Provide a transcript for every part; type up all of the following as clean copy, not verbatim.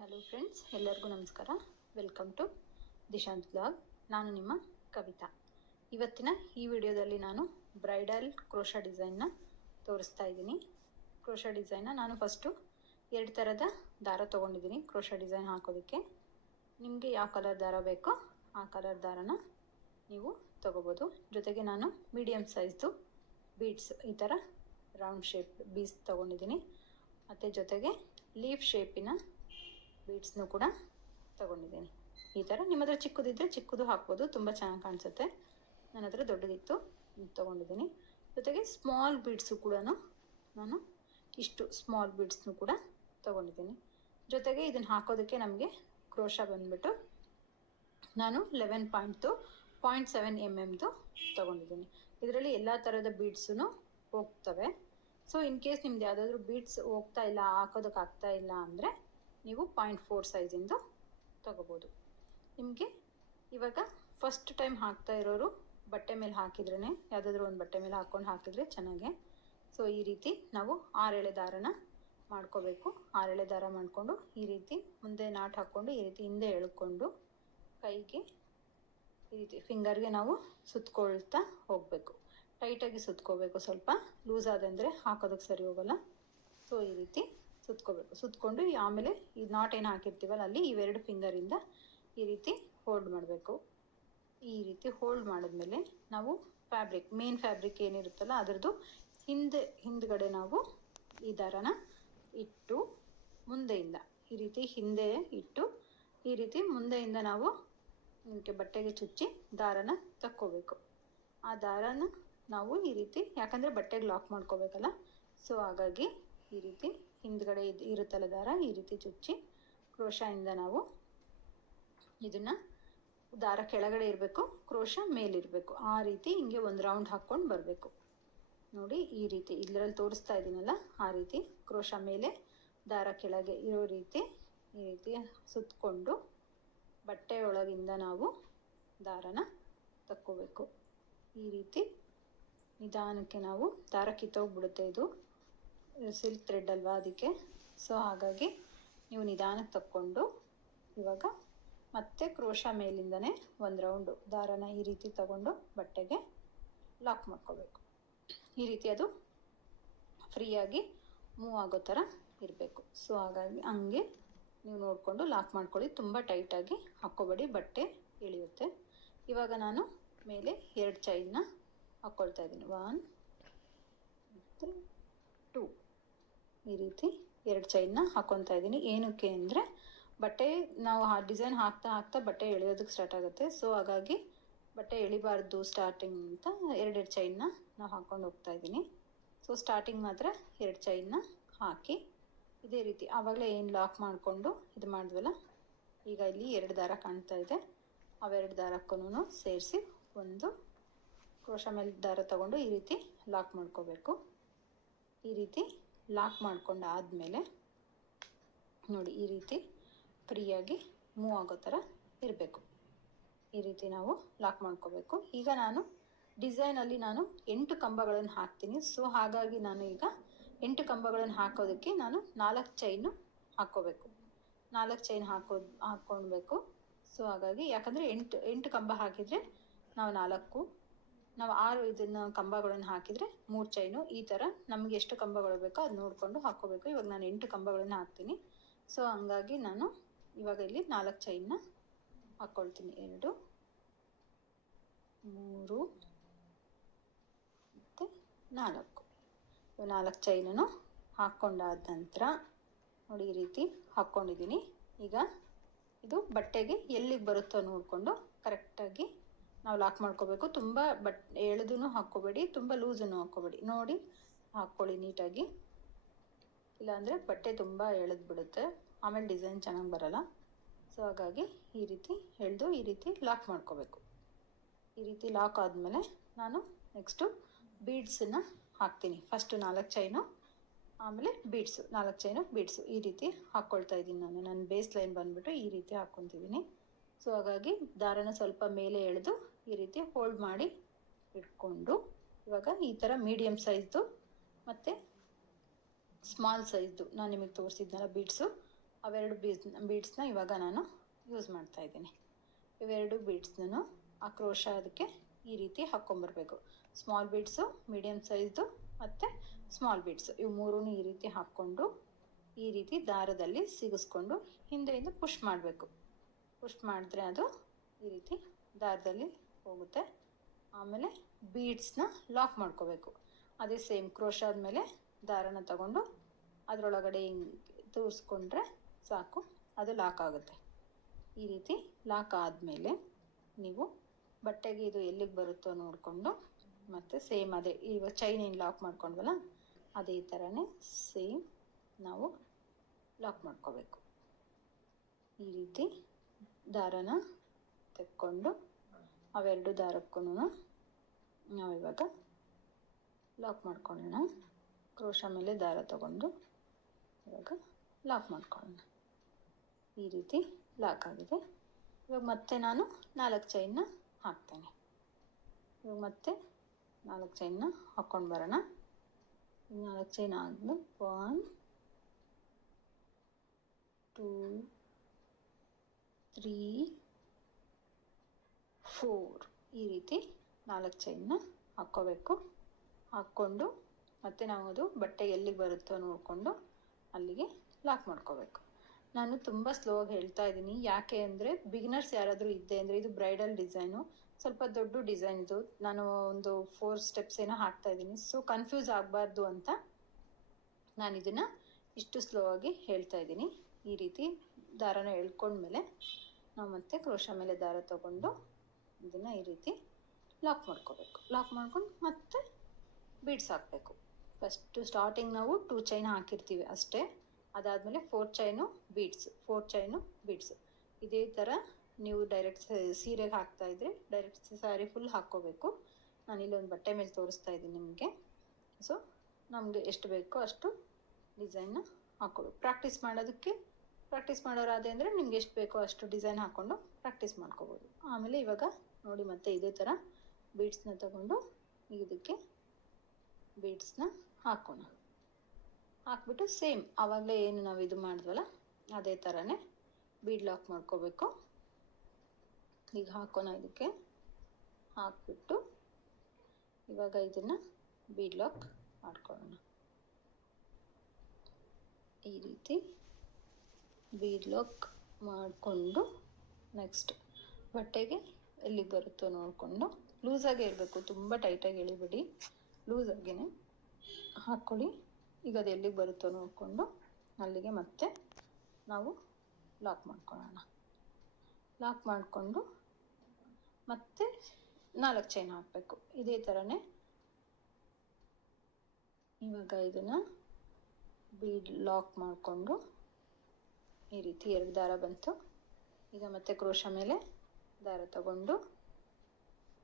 Hello friends, ಎಲ್ಲರಿಗೂ ನಮಸ್ಕಾರ. Welcome to Dishant blog. ನಾನು ನಿಮ್ಮ ಕವಿತಾ. ಇವತ್ತಿನ ಈ ವಿಡಿಯೋದಲ್ಲಿ ನಾನು ಬ್ರೈಡಲ್ ಕ್ರೋಶಾ ಡಿಸೈನ್ನ ತೋರಿಸ್ತಾ ಇದ್ದೀನಿ. ಕ್ರೋಶಾ ಡಿಸೈನ್ನ ನಾನು ಫಸ್ಟು 2 ಥರದ ದಾರ ತೊಗೊಂಡಿದ್ದೀನಿ ಕ್ರೋಶಾ ಡಿಸೈನ್ ಹಾಕೋದಕ್ಕೆ. ನಿಮಗೆ ಯಾವ ಕಲರ್ ದಾರ ಬೇಕೋ ಆ ಕಲರ್ ದಾರನ ನೀವು ತೊಗೋಬೋದು. ಜೊತೆಗೆ ನಾನು ಮೀಡಿಯಮ್ ಸೈಜ್ದು ಬೀಡ್ಸ್, ಈ ಥರ ರೌಂಡ್ ಶೇಪ್ ಬೀಡ್ಸ್ ತೊಗೊಂಡಿದ್ದೀನಿ. ಮತ್ತು ಜೊತೆಗೆ ಲೀಫ್ ಶೇಪಿನ ಬೀಡ್ಸ್ನು ಕೂಡ ತೊಗೊಂಡಿದ್ದೀನಿ. ಈ ಥರ ನಿಮ್ಮ ಹತ್ರ ಚಿಕ್ಕದಿದ್ದರೆ ಚಿಕ್ಕದು ಹಾಕ್ಬೋದು, ತುಂಬ ಚೆನ್ನಾಗಿ ಕಾಣಿಸುತ್ತೆ. ನನ್ನ ಹತ್ರ ದೊಡ್ಡದಿತ್ತು, ತೊಗೊಂಡಿದ್ದೀನಿ. ಜೊತೆಗೆ ಸ್ಮಾಲ್ ಬೀಡ್ಸು ಕೂಡ ನಾನು ಇಷ್ಟು ಸ್ಮಾಲ್ ಬೀಡ್ಸ್ನು ಕೂಡ ತೊಗೊಂಡಿದ್ದೀನಿ. ಜೊತೆಗೆ ಇದನ್ನು ಹಾಕೋದಕ್ಕೆ ನಮಗೆ ಕ್ರೋಶಾ ಬಂದುಬಿಟ್ಟು ನಾನು 11.7 mm ತೊಗೊಂಡಿದ್ದೀನಿ. ಇದರಲ್ಲಿ ಎಲ್ಲ ಥರದ ಬೀಡ್ಸೂ ಹೋಗ್ತವೆ. ಸೊ ಇನ್ ಕೇಸ್ ನಿಮ್ದು ಯಾವುದಾದ್ರೂ ಬೀಡ್ಸ್ ಹೋಗ್ತಾ ಇಲ್ಲ, ಹಾಕೋದಕ್ಕೆ ಆಗ್ತಾ ಇಲ್ಲ ಅಂದರೆ ನೀವು 0.4 ಸೈಜಿಂದು ತೊಗೋಬೋದು. ನಿಮಗೆ ಇವಾಗ ಫಸ್ಟ್ ಟೈಮ್ ಹಾಕ್ತಾ ಇರೋರು ಬಟ್ಟೆ ಮೇಲೆ ಹಾಕಿದ್ರೇ, ಯಾವುದಾದ್ರೂ ಒಂದು ಬಟ್ಟೆ ಮೇಲೆ ಹಾಕಿದರೆ ಚೆನ್ನಾಗೆ. ಸೊ ಈ ರೀತಿ ನಾವು 6 ಎಳೆ ದಾರನ ಮಾಡ್ಕೋಬೇಕು. 6 ಎಳೆ ದಾರ ಮಾಡಿಕೊಂಡು ಈ ರೀತಿ ಮುಂದೆ ನಾಟ್ ಹಾಕ್ಕೊಂಡು ಈ ರೀತಿ ಹಿಂದೆ ಎಳ್ಕೊಂಡು ಕೈಗೆ ಈ ರೀತಿ ಫಿಂಗರ್ಗೆ ನಾವು ಸುತ್ಕೊಳ್ತಾ ಹೋಗಬೇಕು. ಟೈಟಾಗಿ ಸುತ್ಕೋಬೇಕು. ಸ್ವಲ್ಪ ಲೂಸ್ ಆದಂದರೆ ಹಾಕೋದಕ್ಕೆ ಸರಿ ಹೋಗೋಲ್ಲ. ಸೊ ಈ ರೀತಿ ಸುತ್ಕೋಬೇಕು. ಸುತ್ಕೊಂಡು ಆಮೇಲೆ ಈ ನಾಟ್ ಏನು ಹಾಕಿರ್ತೀವಲ್ಲ ಅಲ್ಲಿ ಇವೆರಡು ಫಿಂಗರಿಂದ ಈ ರೀತಿ ಹೋಲ್ಡ್ ಮಾಡಬೇಕು. ಈ ರೀತಿ ಹೋಲ್ಡ್ ಮಾಡಿದ್ಮೇಲೆ ನಾವು ಮೇನ್ ಫ್ಯಾಬ್ರಿಕ್ ಏನಿರುತ್ತಲ್ಲ ಅದರದ್ದು ಹಿಂದ್ಗಡೆ ನಾವು ಈ ದಾರನ ಇಟ್ಟು ಮುಂದೆಯಿಂದ ಈ ರೀತಿ ಹಿಂದೆ ಇಟ್ಟು ಈ ರೀತಿ ಮುಂದೆಯಿಂದ ನಾವು ಇದಕ್ಕೆ ಬಟ್ಟೆಗೆ ಚುಚ್ಚಿ ದಾರನ ತಕ್ಕೋಬೇಕು. ಆ ದಾರನ ನಾವು ಈ ರೀತಿ, ಯಾಕಂದರೆ ಬಟ್ಟೆಗೆ ಲಾಕ್ ಮಾಡ್ಕೋಬೇಕಲ್ಲ, ಸೊ ಹಾಗಾಗಿ ಈ ರೀತಿ ಹಿಂದ್ಗಡೆ ಇರುತ್ತಲ್ಲ ದಾರ, ಈ ರೀತಿ ಚುಚ್ಚಿ ಕ್ರೋಶಾಯಿಂದ ನಾವು ಇದನ್ನು, ದಾರ ಕೆಳಗಡೆ ಇರಬೇಕು, ಕ್ರೋಶಾ ಮೇಲಿರಬೇಕು. ಆ ರೀತಿ ಹಿಂಗೆ ಒಂದು ರೌಂಡ್ ಹಾಕ್ಕೊಂಡು ಬರಬೇಕು. ನೋಡಿ ಈ ರೀತಿ ಇದರಲ್ಲಿ ತೋರಿಸ್ತಾ ಇದ್ದೀನಲ್ಲ, ಆ ರೀತಿ ಕ್ರೋಶಾ ಮೇಲೆ ದಾರ ಕೆಳಗೆ ಇರೋ ರೀತಿ ಈ ರೀತಿ ಸುತ್ತಕೊಂಡು ಬಟ್ಟೆ ಒಳಗಿಂದ ನಾವು ದಾರನ ತಕ್ಕೋಬೇಕು. ಈ ರೀತಿ ನಿಧಾನಕ್ಕೆ ನಾವು ದಾರ ಕಿತ್ತೋಗ್ಬಿಡುತ್ತೆ, ಇದು ಸಿಲ್ಕ್ ಥ್ರೆಡ್ ಅಲ್ವಾ ಅದಕ್ಕೆ. ಸೊ ಹಾಗಾಗಿ ನೀವು ನಿಧಾನಕ್ಕೆ ತಕ್ಕೊಂಡು ಇವಾಗ ಮತ್ತೆ ಕ್ರೋಶಾ ಮೇಲಿಂದನೇ ಒಂದು ರೌಂಡು ದಾರನ ಈ ರೀತಿ ತಗೊಂಡು ಬಟ್ಟೆಗೆ ಲಾಕ್ ಮಾಡ್ಕೋಬೇಕು. ಈ ರೀತಿ ಅದು ಫ್ರೀಯಾಗಿ ಮೂವ್ ಆಗೋ ಥರ ಇರಬೇಕು. ಸೊ ಹಾಗಾಗಿ ಹಂಗೆ ನೀವು ನೋಡಿಕೊಂಡು ಲಾಕ್ ಮಾಡ್ಕೊಳ್ಳಿ. ತುಂಬ ಟೈಟಾಗಿ ಹಾಕ್ಕೋಬೇಡಿ, ಬಟ್ಟೆ ಇಳಿಯುತ್ತೆ. ಇವಾಗ ನಾನು ಮೇಲೆ 2 ಚೈನ್ನ ಹಾಕ್ಕೊಳ್ತಾ ಇದ್ದೀನಿ. 1 ಮತ್ತು 2 ಈ ರೀತಿ 2 ಚೈನ್ನ ಹಾಕ್ಕೊತಾ ಇದ್ದೀನಿ. ಏನಕ್ಕೆ ಅಂದರೆ ಬಟ್ಟೆ ನಾವು ಡಿಸೈನ್ ಹಾಕ್ತಾ ಬಟ್ಟೆ ಎಳೆಯೋದಕ್ಕೆ ಸ್ಟಾರ್ಟ್ ಆಗುತ್ತೆ. ಸೊ ಹಾಗಾಗಿ ಬಟ್ಟೆ ಎಳಿಬಾರ್ದು ಸ್ಟಾರ್ಟಿಂಗ್ ಅಂತ 2 ಚೈನ್ನ ನಾವು ಹಾಕ್ಕೊಂಡು ಹೋಗ್ತಾ ಇದ್ದೀನಿ. ಸೊ ಸ್ಟಾರ್ಟಿಂಗ್ ಮಾತ್ರ 2 ಚೈನ್ನ ಹಾಕಿ ಇದೇ ರೀತಿ ಆವಾಗಲೇ ಏನು ಲಾಕ್ ಮಾಡಿಕೊಂಡು ಇದು ಮಾಡಿದ್ವಲ್ಲ, ಈಗ ಇಲ್ಲಿ 2 ದಾರ ಕಾಣ್ತಾ ಇದೆ. ಅವೆರಡು ದಾರಕ್ಕೂ ಸೇರಿಸಿ ಒಂದು ಕ್ರೋಶಾ ಮೇಲೆ ದಾರ ತಗೊಂಡು ಈ ರೀತಿ ಲಾಕ್ ಮಾಡ್ಕೋಬೇಕು. ಈ ರೀತಿ ಲಾಕ್ ಮಾಡ್ಕೊಂಡು ಆದಮೇಲೆ ನೋಡಿ ಈ ರೀತಿ ಫ್ರೀಯಾಗಿ ಮೂವ್ ಆಗೋ ಥರ ಇರಬೇಕು. ಈ ರೀತಿ ನಾವು ಲಾಕ್ ಮಾಡ್ಕೋಬೇಕು. ಈಗ ನಾನು ಡಿಸೈನಲ್ಲಿ 8 ಕಂಬಗಳನ್ನು ಹಾಕ್ತೀನಿ. ಸೊ ಹಾಗಾಗಿ ನಾನು ಈಗ 8 ಕಂಬಗಳನ್ನು ಹಾಕೋದಕ್ಕೆ ನಾನು 4 ಚೈನು ಹಾಕ್ಕೋಬೇಕು. 4 ಚೈನ್ ಹಾಕ್ಕೊಳ್ಬೇಕು. ಸೊ ಹಾಗಾಗಿ ಯಾಕಂದರೆ 8 ಕಂಬ ಹಾಕಿದರೆ ನಾವು 6 ಇದನ್ನು ಕಂಬಗಳನ್ನು ಹಾಕಿದರೆ 3 ಚೈನು, ಈ ಥರ ನಮಗೆ ಎಷ್ಟು ಕಂಬಗಳು ಬೇಕೋ ಅದು ನೋಡಿಕೊಂಡು ಹಾಕ್ಕೋಬೇಕು. ಇವಾಗ ನಾನು 8 ಕಂಬಗಳನ್ನು ಹಾಕ್ತೀನಿ. ಸೊ ಹಂಗಾಗಿ ನಾನು ಇವಾಗ ಇಲ್ಲಿ 4 ಚೈನ್ನ ಹಾಕ್ಕೊಳ್ತೀನಿ. 2 3 ಮತ್ತು 4 ಚೈನನ್ನು ಹಾಕ್ಕೊಂಡಾದ ನಂತರ ನೋಡಿ ಈ ರೀತಿ ಹಾಕ್ಕೊಂಡಿದ್ದೀನಿ. ಈಗ ಇದು ಬಟ್ಟೆಗೆ ಎಲ್ಲಿಗೆ ಬರುತ್ತೋ ನೋಡಿಕೊಂಡು ಕರೆಕ್ಟಾಗಿ ನಾವು ಲಾಕ್ ಮಾಡ್ಕೋಬೇಕು. ತುಂಬ ಎಳೆದೂ ಹಾಕ್ಕೋಬೇಡಿ, ತುಂಬ ಲೂಸನ್ನು ಹಾಕ್ಕೋಬೇಡಿ. ನೋಡಿ ಹಾಕ್ಕೊಳ್ಳಿ ನೀಟಾಗಿ, ಇಲ್ಲಾಂದರೆ ಬಟ್ಟೆ ತುಂಬ ಎಳೆದು ಬಿಡುತ್ತೆ, ಆಮೇಲೆ ಡಿಸೈನ್ ಚೆನ್ನಾಗಿ ಬರೋಲ್ಲ. ಸೊ ಹಾಗಾಗಿ ಈ ರೀತಿ ಎಳೆದು ಈ ರೀತಿ ಲಾಕ್ ಮಾಡ್ಕೋಬೇಕು. ಈ ರೀತಿ ಲಾಕ್ ಆದಮೇಲೆ ನಾನು ನೆಕ್ಸ್ಟು ಬೀಡ್ಸನ್ನು ಹಾಕ್ತೀನಿ. ಫಸ್ಟು 4 ಚೈನು, ಆಮೇಲೆ ಬೀಡ್ಸು, 4 ಚೈನು ಬೀಡ್ಸು ಈ ರೀತಿ ಹಾಕ್ಕೊಳ್ತಾ ಇದ್ದೀನಿ. ನನ್ನ ಬೇಸ್ ಲೈನ್ ಬಂದುಬಿಟ್ಟು ಈ ರೀತಿ ಹಾಕ್ಕೊತಿದ್ದೀನಿ. ಸೊ ಹಾಗಾಗಿ ದಾರನ ಸ್ವಲ್ಪ ಮೇಲೆ ಎಳೆದು ಈ ರೀತಿ ಹೋಲ್ಡ್ ಮಾಡಿ ಇಟ್ಕೊಂಡು ಇವಾಗ ಈ ಥರ ಮೀಡಿಯಮ್ ಸೈಜ್ದು ಮತ್ತು ಸ್ಮಾಲ್ ಸೈಜ್ದು ನಾನು ನಿಮಗೆ ತೋರಿಸಿದ್ನಲ್ಲ ಬೀಡ್ಸು, ಅವೆರಡು ಬೀಡ್ಸ್ನ ಇವಾಗ ನಾನು ಯೂಸ್ ಮಾಡ್ತಾ ಇದ್ದೀನಿ. ಇವೆರಡು ಬೀಡ್ಸ್ನೂ ಆ ಕ್ರೋಶ ಅದಕ್ಕೆ ಈ ರೀತಿ ಹಾಕ್ಕೊಂಬರ್ಬೇಕು. ಸ್ಮಾಲ್ ಬೀಡ್ಸು, ಮೀಡಿಯಮ್ ಸೈಜ್ದು ಮತ್ತು ಸ್ಮಾಲ್ ಬೀಡ್ಸು ಇವು ಮೂರೂ ಈ ರೀತಿ ಹಾಕ್ಕೊಂಡು ಈ ರೀತಿ ದಾರದಲ್ಲಿ ಸಿಗಿಸ್ಕೊಂಡು ಹಿಂದೆಯಿಂದ ಪುಷ್ ಮಾಡಬೇಕು. ಪುಷ್ ಮಾಡಿದ್ರೆ ಅದು ಈ ರೀತಿ ದಾರದಲ್ಲಿ ಹೋಗುತ್ತೆ. ಆಮೇಲೆ ಬೀಡ್ಸ್ನ ಲಾಕ್ ಮಾಡ್ಕೋಬೇಕು. ಅದೇ ಸೇಮ್ ಕ್ರೋಶ ಆದಮೇಲೆ ದಾರನ ತಗೊಂಡು ಅದರೊಳಗಡೆ ಹಿಂಗೆ ತೂರಿಸ್ಕೊಂಡ್ರೆ ಸಾಕು, ಅದು ಲಾಕ್ ಆಗುತ್ತೆ. ಈ ರೀತಿ ಲಾಕ್ ಆದಮೇಲೆ ನೀವು ಬಟ್ಟೆಗೆ ಇದು ಎಲ್ಲಿಗೆ ಬರುತ್ತೋ ನೋಡಿಕೊಂಡು ಮತ್ತು ಸೇಮ್ ಅದೇ ಇವಾಗ ಚೈನ್ ಏನು ಲಾಕ್ ಮಾಡ್ಕೊಂಡ್ವಲ್ಲ ಅದೇ ಥರನೇ ಸೇಮ್ ನಾವು ಲಾಕ್ ಮಾಡ್ಕೋಬೇಕು. ಈ ರೀತಿ ದಾರನ ತೆಕ್ಕೊಂಡು ಅವೆರಡು ದಾರಕ್ಕೂ ನಾವಿವಾಗ ಲಾಕ್ ಮಾಡ್ಕೊಳ್ಳೋಣ. ಕ್ರೋಶ ಮೇಲೆ ದಾರ ತಗೊಂಡು ಇವಾಗ ಲಾಕ್ ಮಾಡ್ಕೊಳ್ಳೋಣ. ಈ ರೀತಿ ಲಾಕ್ ಆಗಿದೆ. ಇವಾಗ ಮತ್ತೆ ನಾನು 4 ಚೈನ್ನ ಹಾಕ್ತೇನೆ. ಇವಾಗ ಮತ್ತೆ 4 ಚೈನ್ನ ಹಾಕ್ಕೊಂಡು ಬರೋಣ. 4 ಚೈನ್ ಆದಮೇಲೆ 1 2 3 4 ಈ ರೀತಿ 4 ಚೈನ್ನ ಹಾಕ್ಕೋಬೇಕು. ಹಾಕ್ಕೊಂಡು ಮತ್ತೆ ನಾವು ಅದು ಬಟ್ಟೆ ಎಲ್ಲಿಗೆ ಬರುತ್ತೋ ನೋಡಿಕೊಂಡು ಅಲ್ಲಿಗೆ ಲಾಕ್ ಮಾಡ್ಕೋಬೇಕು. ನಾನು ತುಂಬ ಸ್ಲೋ ಆಗಿ ಹೇಳ್ತಾ ಇದ್ದೀನಿ, ಯಾಕೆ ಅಂದರೆ ಬಿಗಿನರ್ಸ್ ಯಾರಾದರೂ ಇದ್ದೆ ಅಂದರೆ ಇದು ಬ್ರೈಡಲ್ ಡಿಸೈನು, ಸ್ವಲ್ಪ ದೊಡ್ಡ ಡಿಸೈನ್ ಇದು. ನಾನು ಒಂದು 4 ಸ್ಟೆಪ್ಸ್ ಏನೋ ಹಾಕ್ತಾ ಇದ್ದೀನಿ. ಸೊ ಕನ್ಫ್ಯೂಸ್ ಆಗಬಾರ್ದು ಅಂತ ನಾನು ಇದನ್ನು ಇಷ್ಟು ಸ್ಲೋ ಆಗಿ ಹೇಳ್ತಾ ಇದ್ದೀನಿ. ಈ ರೀತಿ ದಾರನ ಎಳ್ಕೊಂಡ್ಮೇಲೆ ನಾವು ಮತ್ತೆ ಕ್ರೋಶ ಮೇಲೆ ದಾರ ತಗೊಂಡು ಇದನ್ನು ಈ ರೀತಿ ಲಾಕ್ ಮಾಡ್ಕೋಬೇಕು. ಲಾಕ್ ಮಾಡ್ಕೊಂಡು ಮತ್ತೆ ಬೀಡ್ಸ್ ಹಾಕಬೇಕು. ಫಸ್ಟು ಸ್ಟಾರ್ಟಿಂಗ್ ನಾವು 2 ಚೈನ್ ಹಾಕಿರ್ತೀವಿ ಅಷ್ಟೇ. ಅದಾದಮೇಲೆ 4 ಚೈನು ಬೀಡ್ಸು, 4 ಚೈನು ಬೀಡ್ಸು. ಇದೇ ಥರ ನೀವು ಡೈರೆಕ್ಟ್ ಸೀರೆಗೆ ಹಾಕ್ತಾಯಿದ್ರೆ ಡೈರೆಕ್ಟ್ ಸ್ಯಾರಿ ಫುಲ್ ಹಾಕ್ಕೋಬೇಕು. ನಾನಿಲ್ಲೊಂದು ಬಟ್ಟೆ ಮೇಲೆ ತೋರಿಸ್ತಾ ಇದ್ದೀನಿ ನಿಮಗೆ. ಸೊ ನಮಗೆ ಎಷ್ಟು ಬೇಕೋ ಅಷ್ಟು ಡಿಸೈನ್ನ ಹಾಕ್ಕೋಬೇಕು. ಪ್ರಾಕ್ಟೀಸ್ ಮಾಡೋರಾದೆ ಅಂದರೆ ನಿಮ್ಗೆ ಎಷ್ಟು ಬೇಕೋ ಅಷ್ಟು ಡಿಸೈನ್ ಹಾಕ್ಕೊಂಡು ಪ್ರಾಕ್ಟೀಸ್ ಮಾಡ್ಕೋಬೋದು. ಆಮೇಲೆ ಇವಾಗ ನೋಡಿ ಮತ್ತೆ ಇದೇ ಥರ ಬೀಡ್ಸ್ನ ತಗೊಂಡು ಇದಕ್ಕೆ ಬೀಡ್ಸ್ನ ಹಾಕೋಣ. ಹಾಕ್ಬಿಟ್ಟು ಸೇಮ್ ಆವಾಗಲೇ ಏನು ನಾವು ಇದು ಮಾಡಿದ್ವಲ್ಲ ಅದೇ ಥರನೇ ಬೀಡ್ ಲಾಕ್ ಮಾಡ್ಕೋಬೇಕು. ಈಗ ಹಾಕೋಣ. ಇದಕ್ಕೆ ಹಾಕ್ಬಿಟ್ಟು ಇವಾಗ ಇದನ್ನು ಬೀಡ್ ಲಾಕ್ ಮಾಡ್ಕೊಳ್ಳೋಣ. ಈ ರೀತಿ ಬೀಡ್ ಲಾಕ್ ಮಾಡಿಕೊಂಡು ನೆಕ್ಸ್ಟ್ ಬಟ್ಟೆಗೆ ಎಲ್ಲಿಗೆ ಬರುತ್ತೋ ನೋಡಿಕೊಂಡು ಲೂಸಾಗೇ ಇರಬೇಕು, ತುಂಬ ಟೈಟಾಗಿ ಎಳಿಬೇಡಿ, ಲೂಸಾಗಿಯೇ ಹಾಕ್ಕೊಳ್ಳಿ. ಈಗ ಅದು ಎಲ್ಲಿಗೆ ಬರುತ್ತೋ ನೋಡಿಕೊಂಡು ಅಲ್ಲಿಗೆ ಮತ್ತೆ ನಾವು ಲಾಕ್ ಮಾಡ್ಕೊಳ್ಳೋಣ. ಲಾಕ್ ಮಾಡಿಕೊಂಡು ಮತ್ತೆ 4 ಚೈನ್ ಹಾಕಬೇಕು. ಇದೇ ಥರನೇ ಇವಾಗ ಇದನ್ನು ಬೀಡ್ ಲಾಕ್ ಮಾಡಿಕೊಂಡು ಈ ರೀತಿ 2 ದಾರ ಬಂತು. ಈಗ ಮತ್ತೆ ಕ್ರೋಶ ಮೇಲೆ ದಾರ ತಗೊಂಡು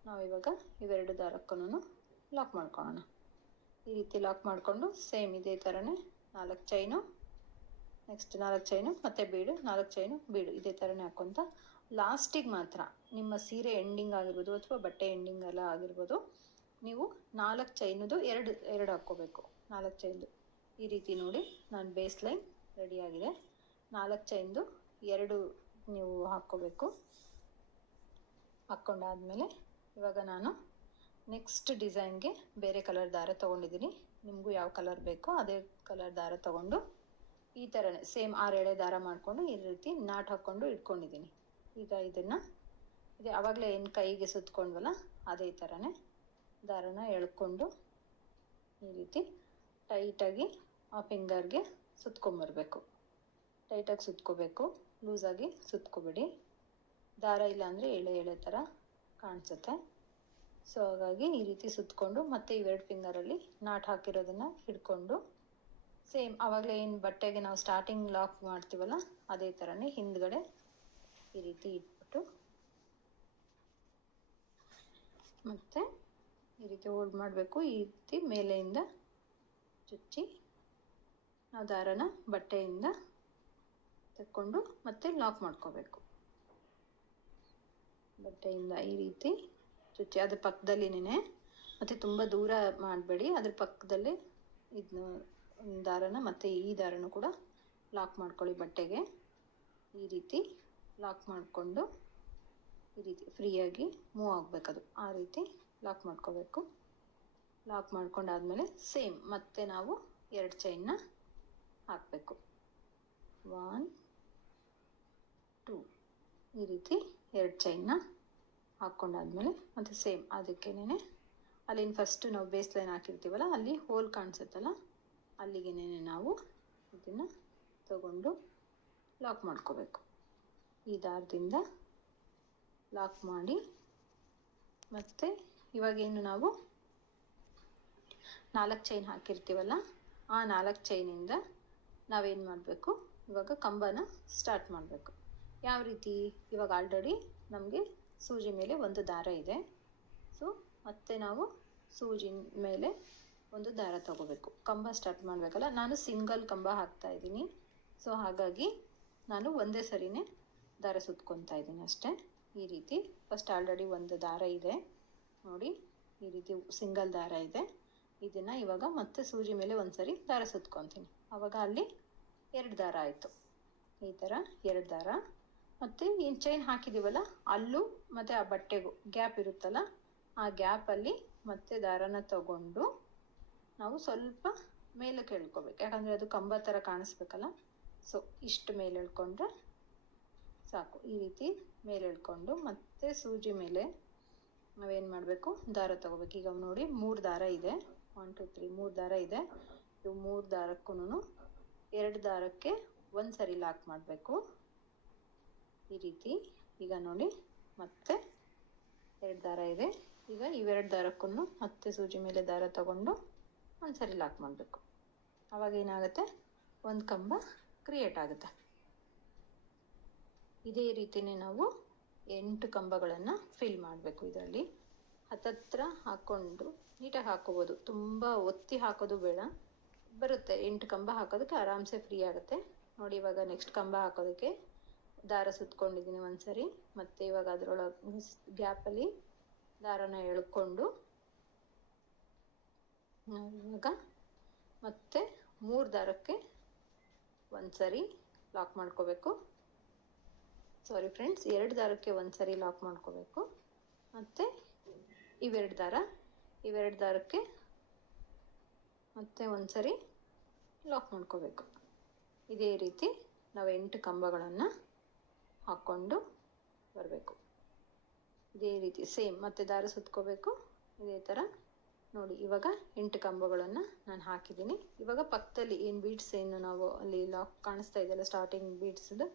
ನಾವಿವಾಗ ಇವೆರಡು ದಾರಕ್ಕೂ ಲಾಕ್ ಮಾಡ್ಕೊಳ್ಳೋಣ. ಈ ರೀತಿ ಲಾಕ್ ಮಾಡಿಕೊಂಡು ಸೇಮ್ ಇದೇ ಥರನೇ 4 ಚೈನು, ನೆಕ್ಸ್ಟ್ 4 ಚೈನು ಮತ್ತು ಬೀಡು, 4 ಚೈನು ಬೀಡು ಇದೇ ಥರನೇ ಹಾಕ್ಕೊತ ಲಾಸ್ಟಿಗೆ ಮಾತ್ರ ನಿಮ್ಮ ಸೀರೆ ಎಂಡಿಂಗ್ ಆಗಿರ್ಬೋದು ಅಥವಾ ಬಟ್ಟೆ ಎಂಡಿಂಗ್ ಎಲ್ಲ ಆಗಿರ್ಬೋದು, ನೀವು 4 ಚೈನದು ಎರಡು ಹಾಕ್ಕೋಬೇಕು. 4 ಚೈನ್ದು ಈ ರೀತಿ ನೋಡಿ ನಾನು ಬೇಸ್ ಲೈನ್ ರೆಡಿಯಾಗಿದೆ. 4 ಚೈನ್ದು 2 ನೀವು ಹಾಕ್ಕೋಬೇಕು. ಹಾಕ್ಕೊಂಡಾದಮೇಲೆ ಇವಾಗ ನಾನು ನೆಕ್ಸ್ಟ್ ಡಿಸೈನ್ಗೆ ಬೇರೆ ಕಲರ್ ದಾರ ತೊಗೊಂಡಿದ್ದೀನಿ. ನಿಮಗೂ ಯಾವ ಕಲರ್ ಬೇಕೋ ಅದೇ ಕಲರ್ ದಾರ ತೊಗೊಂಡು ಈ ಥರನೇ ಸೇಮ್ 6 ಎಳೆ ದಾರ ಮಾಡಿಕೊಂಡು ಈ ರೀತಿ ನಾಟ್ ಹಾಕ್ಕೊಂಡು ಇಟ್ಕೊಂಡಿದ್ದೀನಿ. ಈಗ ಇದನ್ನು ಆವಾಗಲೇ ಏನು ಕೈಗೆ ಸುತ್ಕೊಂಡ್ವಲ್ಲ ಅದೇ ಥರನೇ ದಾರನ ಎಳ್ಕೊಂಡು ಈ ರೀತಿ ಟೈಟಾಗಿ ಆ ಫಿಂಗರ್ಗೆ ಸುತ್ಕೊಂಬರ್ಬೇಕು. ಟೈಟಾಗಿ ಸುತ್ಕೋಬೇಕು, ಲೂಸಾಗಿ ಸುತ್ಕೋಬೇಡಿ. ದಾರ ಇಲ್ಲಾಂದರೆ ಎಳೆ ಥರ ಕಾಣಿಸುತ್ತೆ. ಸೊ ಹಾಗಾಗಿ ಈ ರೀತಿ ಸುತ್ಕೊಂಡು ಮತ್ತೆ ಇವೆರಡು ಫಿಂಗರಲ್ಲಿ ನಾಟ್ ಹಾಕಿರೋದನ್ನು ಹಿಡ್ಕೊಂಡು ಸೇಮ್ ಆವಾಗಲೇ ಏನು ಬಟ್ಟೆಗೆ ನಾವು ಸ್ಟಾರ್ಟಿಂಗ್ ಲಾಕ್ ಮಾಡ್ತೀವಲ್ಲ ಅದೇ ಥರನೇ ಹಿಂದ್ಗಡೆ ಈ ರೀತಿ ಇಟ್ಬಿಟ್ಟು ಮತ್ತು ಈ ರೀತಿ ಹೋಲ್ಡ್ ಮಾಡಬೇಕು. ಈ ರೀತಿ ಮೇಲೆಯಿಂದ ಚುಚ್ಚಿ ನಾವು ದಾರನ ಬಟ್ಟೆಯಿಂದ ತೆಕ್ಕೊಂಡು ಮತ್ತೆ ಲಾಕ್ ಮಾಡ್ಕೋಬೇಕು. ಬಟ್ಟೆಯಿಂದ ಈ ರೀತಿ ಚುಚ್ಚಿ ಅದ್ರ ಪಕ್ಕದಲ್ಲಿನೇ, ಮತ್ತು ತುಂಬ ದೂರ ಮಾಡಬೇಡಿ, ಅದ್ರ ಪಕ್ಕದಲ್ಲೇ ಇದನ್ನ ದಾರನ ಮತ್ತು ಈ ದಾರನೂ ಕೂಡ ಲಾಕ್ ಮಾಡ್ಕೊಳ್ಳಿ. ಬಟ್ಟೆಗೆ ಈ ರೀತಿ ಲಾಕ್ ಮಾಡಿಕೊಂಡು ಈ ರೀತಿ ಫ್ರೀಯಾಗಿ ಮೂವ್ ಆಗಬೇಕದು, ಆ ರೀತಿ ಲಾಕ್ ಮಾಡ್ಕೋಬೇಕು. ಲಾಕ್ ಮಾಡ್ಕೊಂಡಾದಮೇಲೆ ಸೇಮ್ ಮತ್ತೆ ನಾವು 2 ಚೈನ್ನ ಹಾಕಬೇಕು. 1 2 ಈ ರೀತಿ 2 ಚೈನ್ನ ಹಾಕ್ಕೊಂಡಾದ್ಮೇಲೆ ಮತ್ತೆ ಸೇಮ್ ಅದಕ್ಕೇನೆ ಅಲ್ಲಿನ ಫಸ್ಟು ನಾವು ಬೇಸ್ ಲೈನ್ ಹಾಕಿರ್ತೀವಲ್ಲ, ಅಲ್ಲಿ ಹೋಲ್ ಕಾಣಿಸುತ್ತಲ್ಲ, ಅಲ್ಲಿಗೇನೆ ನಾವು ಇದನ್ನು ತಗೊಂಡು ಲಾಕ್ ಮಾಡ್ಕೋಬೇಕು. ಈ ದಾರದಿಂದ ಲಾಕ್ ಮಾಡಿ ಮತ್ತು ಇವಾಗೇನು ನಾವು 4 ಚೈನ್ ಹಾಕಿರ್ತೀವಲ್ಲ, ಆ 4 ಚೈನಿಂದ ನಾವೇನು ಮಾಡಬೇಕು, ಇವಾಗ ಕಂಬನ ಸ್ಟಾರ್ಟ್ ಮಾಡಬೇಕು. ಯಾವ ರೀತಿ? ಇವಾಗ ಆಲ್ರೆಡಿ ನಮಗೆ ಸೂಜಿ ಮೇಲೆ ಒಂದು ದಾರ ಇದೆ. ಸೊ ಮತ್ತೆ ನಾವು ಸೂಜಿ ಮೇಲೆ ಒಂದು ದಾರ ತಗೋಬೇಕು. ಕಂಬ ಸ್ಟಾರ್ಟ್ ಮಾಡಬೇಕಲ್ಲ, ನಾನು ಸಿಂಗಲ್ ಕಂಬ ಹಾಕ್ತಾ ಇದ್ದೀನಿ. ಸೊ ಹಾಗಾಗಿ ನಾನು ಒಂದೇ ಸರಿನೇ ದಾರ ಸುತ್ಕೊತಾ ಇದ್ದೀನಿ ಅಷ್ಟೇ. ಈ ರೀತಿ ಫಸ್ಟ್ ಆಲ್ರೆಡಿ ಒಂದು ದಾರ ಇದೆ ನೋಡಿ, ಈ ರೀತಿ ಸಿಂಗಲ್ ದಾರ ಇದೆ. ಇದನ್ನು ಇವಾಗ ಮತ್ತೆ ಸೂಜಿ ಮೇಲೆ ಒಂದು ಸರಿ ದಾರ ಸುತ್ಕೊತೀನಿ. ಆವಾಗ ಅಲ್ಲಿ 2 ದಾರ ಆಯಿತು. ಈ ಥರ 2 ದಾರ. ಮತ್ತು ಏನು ಚೈನ್ ಹಾಕಿದ್ದೀವಲ್ಲ ಅಲ್ಲೂ ಮತ್ತು ಆ ಬಟ್ಟೆಗೂ ಗ್ಯಾಪ್ ಇರುತ್ತಲ್ಲ, ಆ ಗ್ಯಾಪಲ್ಲಿ ಮತ್ತೆ ದಾರನ ತಗೊಂಡು ನಾವು ಸ್ವಲ್ಪ ಮೇಲಕ್ಕೆ ಎಳ್ಕೊಬೇಕು. ಯಾಕಂದರೆ ಅದು ಕಂಬ ಥರ ಕಾಣಿಸ್ಬೇಕಲ್ಲ. ಸೊ ಇಷ್ಟು ಮೇಲೆ ಎಳ್ಕೊಂಡ್ರೆ ಸಾಕು. ಈ ರೀತಿ ಮೇಲೆ ಎಳ್ಕೊಂಡು ಮತ್ತೆ ಸೂಜಿ ಮೇಲೆ ನಾವೇನು ಮಾಡಬೇಕು, ದಾರ ತಗೋಬೇಕು. ಈಗ ನೋಡಿ 3 ದಾರ ಇದೆ. 1 2 3 3 ದಾರ ಇದೆ. ಇವು 3 ದಾರಕ್ಕೂ 2 ದಾರಕ್ಕೆ ಒಂದು ಸರಿ ಲಾಕ್ ಮಾಡಬೇಕು ಈ ರೀತಿ. ಈಗ ನೋಡಿ ಮತ್ತೆ 2 ದಾರ ಇದೆ. ಈಗ ಇವೆರಡು ದಾರಕ್ಕೂ ಮತ್ತೆ ಸೂಜಿ ಮೇಲೆ ದಾರ ತಗೊಂಡು ಒಂದು ಸರಿ ಲಾಕ್ ಮಾಡಬೇಕು. ಆವಾಗ ಏನಾಗುತ್ತೆ, ಒಂದು ಕಂಬ ಕ್ರಿಯೇಟ್ ಆಗುತ್ತೆ. ಇದೇ ರೀತಿಯೇ ನಾವು 8 ಕಂಬಗಳನ್ನು ಫಿಲ್ ಮಾಡಬೇಕು. ಇದರಲ್ಲಿ ಹತ್ತತ್ರ ಹಾಕ್ಕೊಂಡು ನೀಟಾಗಿ ಹಾಕ್ಕೋಬೋದು, ತುಂಬ ಒತ್ತಿ ಹಾಕೋದು ಬೇಡ. ಬರುತ್ತೆ 8 ಕಂಬ ಹಾಕೋದಕ್ಕೆ ಆರಾಮ್ಸೆ ಫ್ರೀ ಆಗುತ್ತೆ ನೋಡಿ. ಇವಾಗ ನೆಕ್ಸ್ಟ್ ಕಂಬ ಹಾಕೋದಕ್ಕೆ ದಾರ ಸುತ್ಕೊಂಡಿದ್ದೀನಿ ಒಂದು ಸರಿ. ಮತ್ತು ಇವಾಗ ಅದರೊಳಗೆ ಗ್ಯಾಪಲ್ಲಿ ದಾರನ ಎಳ್ಕೊಂಡು ಇವಾಗ ಮತ್ತೆ 3 ದಾರಕ್ಕೆ ಒಂದು ಸರಿ ಲಾಕ್ ಮಾಡ್ಕೋಬೇಕು. ಸಾರಿ ಫ್ರೆಂಡ್ಸ್, 2 ದಾರಕ್ಕೆ ಒಂದು ಸರಿ ಲಾಕ್ ಮಾಡ್ಕೋಬೇಕು. ಮತ್ತು ಇವೆರಡು ದಾರಕ್ಕೆ ಮತ್ತೆ ಒಂದು ಸರಿ ಲಾಕ್ ಮಾಡ್ಕೋಬೇಕು. ಇದೇ ರೀತಿ ನಾವು 8 ಕಂಬಗಳನ್ನು ಹಾಕ್ಕೊಂಡು ಬರಬೇಕು. ಇದೇ ರೀತಿ ಸೇಮ್ ಮತ್ತೆ ದಾರ ಸುತ್ಕೋಬೇಕು ಇದೇ ಥರ ನೋಡಿ. ಇವಾಗ 8 ಕಂಬಗಳನ್ನು ನಾನು ಹಾಕಿದ್ದೀನಿ. ಇವಾಗ ಪಕ್ಕದಲ್ಲಿ ಏನು ಬೀಡ್ಸ್ ಏನು ನಾವು ಅಲ್ಲಿ ಲಾಕ್ ಕಾಣಿಸ್ತಾ ಇದೆಯಲ್ಲ, ಸ್ಟಾರ್ಟಿಂಗ್ ಬೀಡ್ಸ್ದು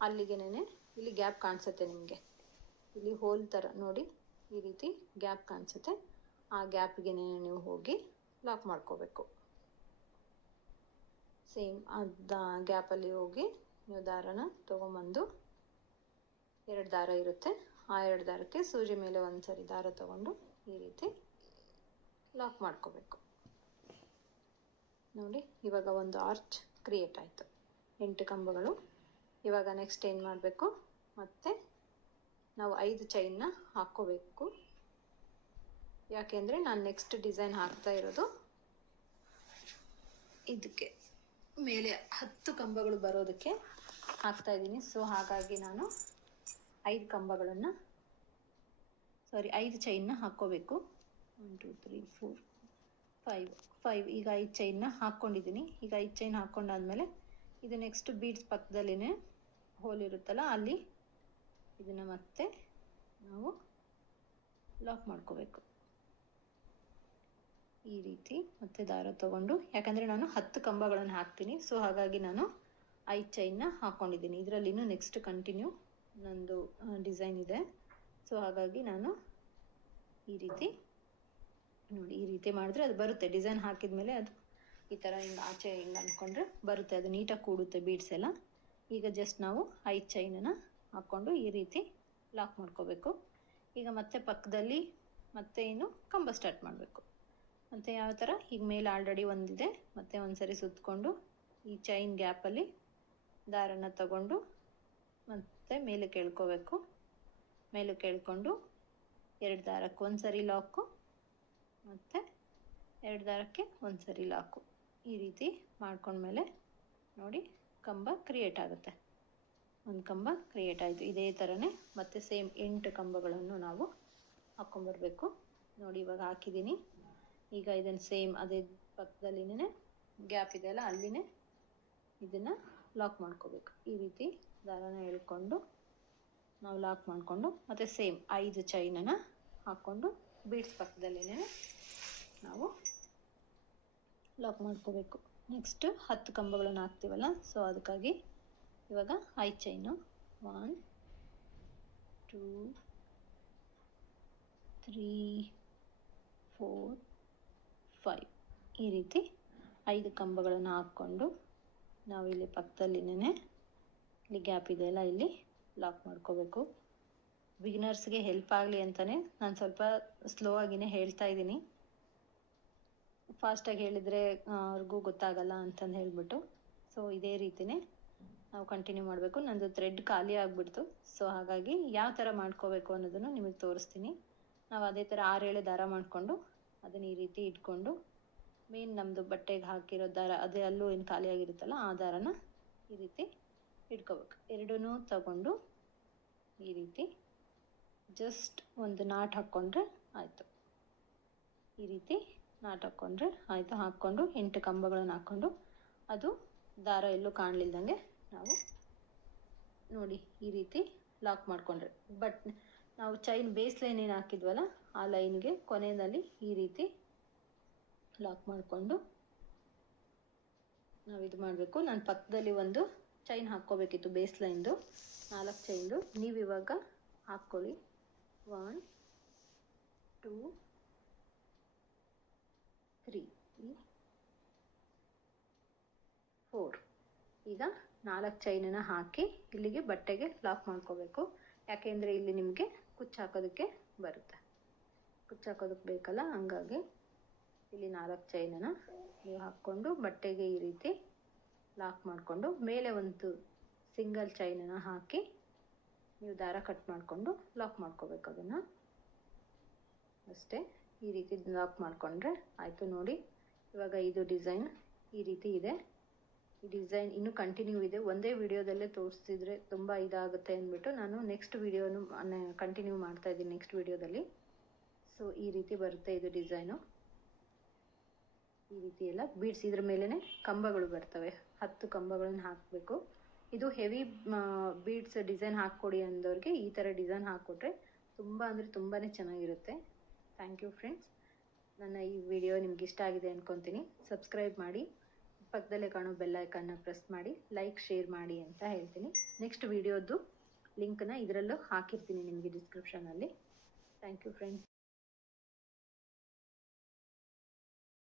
ಅಲ್ಲಿಗೆನೇ ಇಲ್ಲಿ ಗ್ಯಾಪ್ ಕಾಣಿಸುತ್ತೆ ನಿಮಗೆ. ಇಲ್ಲಿ ಹೋಲ್ ಥರ ನೋಡಿ, ಈ ರೀತಿ ಗ್ಯಾಪ್ ಕಾಣಿಸುತ್ತೆ. ಆ ಗ್ಯಾಪ್ಗೆನೇ ನೀವು ಹೋಗಿ ಲಾಕ್ ಮಾಡ್ಕೋಬೇಕು. ಸೇಮ್ ಅದು ಗ್ಯಾಪಲ್ಲಿ ಹೋಗಿ ನೀವು ದಾರನ ತೊಗೊಂಬಂದು 2 ದಾರ ಇರುತ್ತೆ, ಆ 2 ದಾರಕ್ಕೆ ಸೂಜಿ ಮೇಲೆ ಒಂದು ಸರಿ ದಾರ ತಗೊಂಡು ಈ ರೀತಿ ಲಾಕ್ ಮಾಡ್ಕೋಬೇಕು ನೋಡಿ. ಇವಾಗ ಒಂದು ಆರ್ಚ್ ಕ್ರಿಯೇಟ್ ಆಯಿತು, 8 ಕಂಬಗಳು. ಇವಾಗ ನೆಕ್ಸ್ಟ್ ಏನು ಮಾಡಬೇಕು, ಮತ್ತು ನಾವು 5 ಚೈನ್ನ ಹಾಕ್ಕೋಬೇಕು. ಯಾಕೆಂದರೆ ನಾನು ನೆಕ್ಸ್ಟ್ ಡಿಸೈನ್ ಹಾಕ್ತಾ ಇರೋದು ಇದಕ್ಕೆ ಮೇಲೆ 10 ಕಂಬಗಳು ಬರೋದಕ್ಕೆ ಹಾಕ್ತಾ ಇದ್ದೀನಿ. ಸೊ ಹಾಗಾಗಿ ನಾನು 5 ಚೈನ್ನ ಹಾಕ್ಕೋಬೇಕು. 1 2 3 4 5 ಈಗ 5 ಚೈನ್ನ ಹಾಕ್ಕೊಂಡಿದ್ದೀನಿ. ಈಗ 5 ಚೈನ್ ಹಾಕ್ಕೊಂಡಾದ್ಮೇಲೆ ಇದು ನೆಕ್ಸ್ಟ್ ಬೀಡ್ಸ್ ಪಕ್ಕದಲ್ಲಿನೇ ಹೋಲ್ ಇರುತ್ತಲ್ಲ, ಅಲ್ಲಿ ಇದನ್ನು ಮತ್ತೆ ನಾವು ಲಾಕ್ ಮಾಡ್ಕೋಬೇಕು ಈ ರೀತಿ. ಮತ್ತೆ ದಾರ ತಗೊಂಡು, ಯಾಕಂದರೆ ನಾನು 10 ಕಂಬಗಳನ್ನು ಹಾಕ್ತೀನಿ. ಸೊ ಹಾಗಾಗಿ ನಾನು 5 ಚೈನ್ನ ಹಾಕ್ಕೊಂಡಿದ್ದೀನಿ. ಇದರಲ್ಲಿನೂ ನೆಕ್ಸ್ಟ್ ಕಂಟಿನ್ಯೂ ನಂದು ಡಿಸೈನ್ ಇದೆ. ಸೊ ಹಾಗಾಗಿ ನಾನು ಈ ರೀತಿ ನೋಡಿ, ಈ ರೀತಿ ಮಾಡಿದ್ರೆ ಅದು ಬರುತ್ತೆ. ಡಿಸೈನ್ ಹಾಕಿದ ಮೇಲೆ ಅದು ಈ ಥರ ಹಿಂಗೆ ಆಚೆ ಹಿಂಗೆ ಅಂದ್ಕೊಂಡ್ರೆ ಬರುತ್ತೆ, ಅದು ನೀಟಾಗಿ ಕೂಡುತ್ತೆ ಬೀಡ್ಸ್ ಎಲ್ಲ. ಈಗ ಜಸ್ಟ್ ನಾವು 5 ಚೈನನ್ನು ಹಾಕ್ಕೊಂಡು ಈ ರೀತಿ ಲಾಕ್ ಮಾಡ್ಕೋಬೇಕು. ಈಗ ಮತ್ತೆ ಪಕ್ಕದಲ್ಲಿ ಮತ್ತೆ ಏನು ಕಂಬ ಸ್ಟಾರ್ಟ್ ಮಾಡಬೇಕು. ಮತ್ತು ಯಾವ ಥರ, ಈಗ ಮೇಲೆ ಆಲ್ರೆಡಿ ಒಂದಿದೆ, ಮತ್ತೆ ಒಂದು ಸರಿ ಸುತ್ತಕೊಂಡು ಈ ಚೈನ್ ಗ್ಯಾಪಲ್ಲಿ ದಾರನ ತಗೊಂಡು ಮತ್ತೆ ಮೇಲೆ ಕೇಳ್ಕೋಬೇಕು. ಮೇಲೆ ಕೇಳ್ಕೊಂಡು 2 ದಾರಕ್ಕೆ ಒಂದು ಸರಿ ಲಾಕು, ಮತ್ತು 2 ದಾರಕ್ಕೆ ಒಂದು ಸರಿ ಲಾಕು. ಈ ರೀತಿ ಮಾಡ್ಕೊಂಡ್ಮೇಲೆ ನೋಡಿ ಕಂಬ ಕ್ರಿಯೇಟ್ ಆಗುತ್ತೆ. ಒಂದು ಕಂಬ ಕ್ರಿಯೇಟ್ ಆಯಿತು. ಇದೇ ಥರನೇ ಮತ್ತೆ ಸೇಮ್ 8 ಕಂಬಗಳನ್ನು ನಾವು ಹಾಕ್ಕೊಂಬರ್ಬೇಕು. ನೋಡಿ ಇವಾಗ ಹಾಕಿದ್ದೀನಿ. ಈಗ ಇದನ್ನು ಸೇಮ್ ಅದೇ ಪಕ್ಕದಲ್ಲಿನೇ ಗ್ಯಾಪ್ ಇದೆಯಲ್ಲ ಅಲ್ಲಿನೇ ಇದನ್ನು ಲಾಕ್ ಮಾಡ್ಕೋಬೇಕು. ಈ ರೀತಿ ದಾರನ ಎಳ್ಕೊಂಡು ನಾವು ಲಾಕ್ ಮಾಡಿಕೊಂಡು ಮತ್ತು ಸೇಮ್ 5 ಚೈನನ್ನು ಹಾಕ್ಕೊಂಡು ಬೀಡ್ಸ್ ಪಕ್ಕದಲ್ಲಿನೇ ನಾವು ಲಾಕ್ ಮಾಡ್ಕೋಬೇಕು. ನೆಕ್ಸ್ಟ್ 10 ಕಂಬಗಳನ್ನು ಹಾಕ್ತೀವಲ್ಲ, ಸೊ ಅದಕ್ಕಾಗಿ ಇವಾಗ 5 ಚೈನು 1 2 3 4 5 ಈ ರೀತಿ 5 ಕಂಬಗಳನ್ನು ಹಾಕ್ಕೊಂಡು ನಾವು ಇಲ್ಲಿ ಪಕ್ಕದಲ್ಲಿನೇ ಇಲ್ಲಿ ಗ್ಯಾಪ್ ಇದೆಯಲ್ಲ ಇಲ್ಲಿ ಲಾಕ್ ಮಾಡ್ಕೋಬೇಕು. ಬಿಗಿನರ್ಸ್ಗೆ ಹೆಲ್ಪ್ ಆಗಲಿ ಅಂತಲೇ ನಾನು ಸ್ವಲ್ಪ ಸ್ಲೋ ಆಗಿನೇ ಹೇಳ್ತಾ ಇದ್ದೀನಿ. ಫಾಸ್ಟಾಗಿ ಹೇಳಿದರೆ ಅವ್ರಿಗೂ ಗೊತ್ತಾಗಲ್ಲ ಅಂತಂದು ಹೇಳಿಬಿಟ್ಟು, ಸೊ ಇದೇ ರೀತಿಯೇ ನಾವು ಕಂಟಿನ್ಯೂ ಮಾಡಬೇಕು. ನಂದು ಥ್ರೆಡ್ ಖಾಲಿ ಆಗಿಬಿಡ್ತು, ಸೊ ಹಾಗಾಗಿ ಯಾವ ಥರ ಮಾಡ್ಕೋಬೇಕು ಅನ್ನೋದನ್ನು ನಿಮಗೆ ತೋರಿಸ್ತೀನಿ. ನಾವು ಅದೇ ಥರ 6-7 ದಾರ ಮಾಡಿಕೊಂಡು ಅದನ್ನು ಈ ರೀತಿ ಇಟ್ಕೊಂಡು ಮೇನ್ ನಮ್ಮದು ಬಟ್ಟೆಗೆ ಹಾಕಿರೋ ದಾರ ಅದೇ ಅಲ್ಲೂ ಏನು ಖಾಲಿ ಆಗಿರುತ್ತಲ್ಲ ಆ ದಾರನ ಈ ರೀತಿ ಇಟ್ಕೋಬೇಕು. ಎರಡನ್ನೂ ತಗೊಂಡು ಈ ರೀತಿ ಜಸ್ಟ್ ಒಂದು ನಾಟ್ ಹಾಕ್ಕೊಂಡ್ರೆ ಆಯಿತು. ಈ ರೀತಿ ನಾಟ್ ಹಾಕ್ಕೊಂಡ್ರೆ ಆಯಿತು. ಹಾಕ್ಕೊಂಡು 8 ಕಂಬಗಳನ್ನು ಹಾಕ್ಕೊಂಡು ಅದು ದಾರ ಎಲ್ಲೂ ಕಾಣಲಿಲ್ದಂಗೆ ನಾವು ನೋಡಿ ಈ ರೀತಿ ಲಾಕ್ ಮಾಡಿಕೊಂಡ್ರೆ, ಬಟ್ ನಾವು ಚೈನ್ ಬೇಸ್ ಲೈನ್ ಏನು ಹಾಕಿದ್ವಲ್ಲ ಆ ಲೈನ್ಗೆ ಕೊನೆಯಲ್ಲಿ ಈ ರೀತಿ ಲಾಕ್ ಮಾಡಿಕೊಂಡು ನಾವು ಇದು ಮಾಡಬೇಕು. ನಾನು ಪಕ್ಕದಲ್ಲಿ ಒಂದು ಚೈನ್ ಹಾಕ್ಕೋಬೇಕಿತ್ತು ಬೇಸ್ ಲೈನ್ದು, 4 ಚೈನ್ದು. ನೀವು ಇವಾಗ ಹಾಕ್ಕೊಳ್ಳಿ. 1 2 3 4 ಈಗ 4 ಚೈನನ್ನು ಹಾಕಿ ಇಲ್ಲಿಗೆ ಬಟ್ಟೆಗೆ ಲಾಕ್ ಮಾಡ್ಕೋಬೇಕು. ಯಾಕೆಂದರೆ ಇಲ್ಲಿ ನಿಮಗೆ ಕುಚ್ಚು ಹಾಕೋದಕ್ಕೆ ಬರುತ್ತೆ, ಕುಚ್ಚು ಹಾಕೋದಕ್ಕೆ ಬೇಕಲ್ಲ, ಹಂಗಾಗಿ ಇಲ್ಲಿ 4 ಚೈನನ್ನು ನೀವು ಹಾಕ್ಕೊಂಡು ಬಟ್ಟೆಗೆ ಈ ರೀತಿ ಲಾಕ್ ಮಾಡಿಕೊಂಡು ಮೇಲೆ ಒಂದು ಸಿಂಗಲ್ ಚೈನನ್ನು ಹಾಕಿ ನೀವು ದಾರ ಕಟ್ ಮಾಡಿಕೊಂಡು ಲಾಕ್ ಮಾಡ್ಕೋಬೇಕು. ಅದನ್ನು ಅಷ್ಟೇ, ಈ ರೀತಿ ಲಾಕ್ ಮಾಡಿಕೊಂಡ್ರೆ ಆಯಿತು. ನೋಡಿ ಇವಾಗ ಇದು ಡಿಸೈನ್ ಈ ರೀತಿ ಇದೆ. ಈ ಡಿಸೈನ್ ಇನ್ನೂ ಕಂಟಿನ್ಯೂ ಇದೆ. ಒಂದೇ ವಿಡಿಯೋದಲ್ಲೇ ತೋರಿಸ್ತಿದ್ರೆ ತುಂಬ ಇದಾಗುತ್ತೆ ಅಂದ್ಬಿಟ್ಟು ನಾನು ನೆಕ್ಸ್ಟ್ ವಿಡಿಯೋನು ಕಂಟಿನ್ಯೂ ಮಾಡ್ತಾ ಇದ್ದೀನಿ ನೆಕ್ಸ್ಟ್ ವಿಡಿಯೋದಲ್ಲಿ. ಸೊ ಈ ರೀತಿ ಬರುತ್ತೆ ಇದು ಡಿಸೈನು. ಈ ರೀತಿ ಎಲ್ಲ ಬೀಡ್ಸ್ ಇದ್ರ ಮೇಲೇ ಕಂಬಗಳು ಬರ್ತವೆ. 10 ಕಂಬಗಳನ್ನು ಹಾಕಬೇಕು. ಇದು ಹೆವಿ ಬೀಡ್ಸ್ ಡಿಸೈನ್ ಹಾಕ್ಕೊಡಿ ಅಂದವ್ರಿಗೆ ಈ ಥರ ಡಿಸೈನ್ ಹಾಕ್ಕೊಟ್ರೆ ತುಂಬ ಅಂದರೆ ತುಂಬಾ ಚೆನ್ನಾಗಿರುತ್ತೆ. Thank you friends. ನನ್ನ ಈ ವಿಡಿಯೋ ನಿಮ್ಗೆ ಇಷ್ಟ ಆಗಿದೆ ಅಂದ್ಕೊತೀನಿ. ಸಬ್ಸ್ಕ್ರೈಬ್ ಮಾಡಿ, ಪಕ್ಕದಲ್ಲೇ ಕಾಣೋ ಬೆಲ್ ಐಕನ್ನ ಪ್ರೆಸ್ ಮಾಡಿ, ಲೈಕ್ ಶೇರ್ ಮಾಡಿ ಅಂತ ಹೇಳ್ತೀನಿ. ನೆಕ್ಸ್ಟ್ ವಿಡಿಯೋದು ಲಿಂಕ್ನ ಇದರಲ್ಲೂ ಹಾಕಿರ್ತೀನಿ ನಿಮಗೆ ಡಿಸ್ಕ್ರಿಪ್ಷನಲ್ಲಿ. Thank you friends.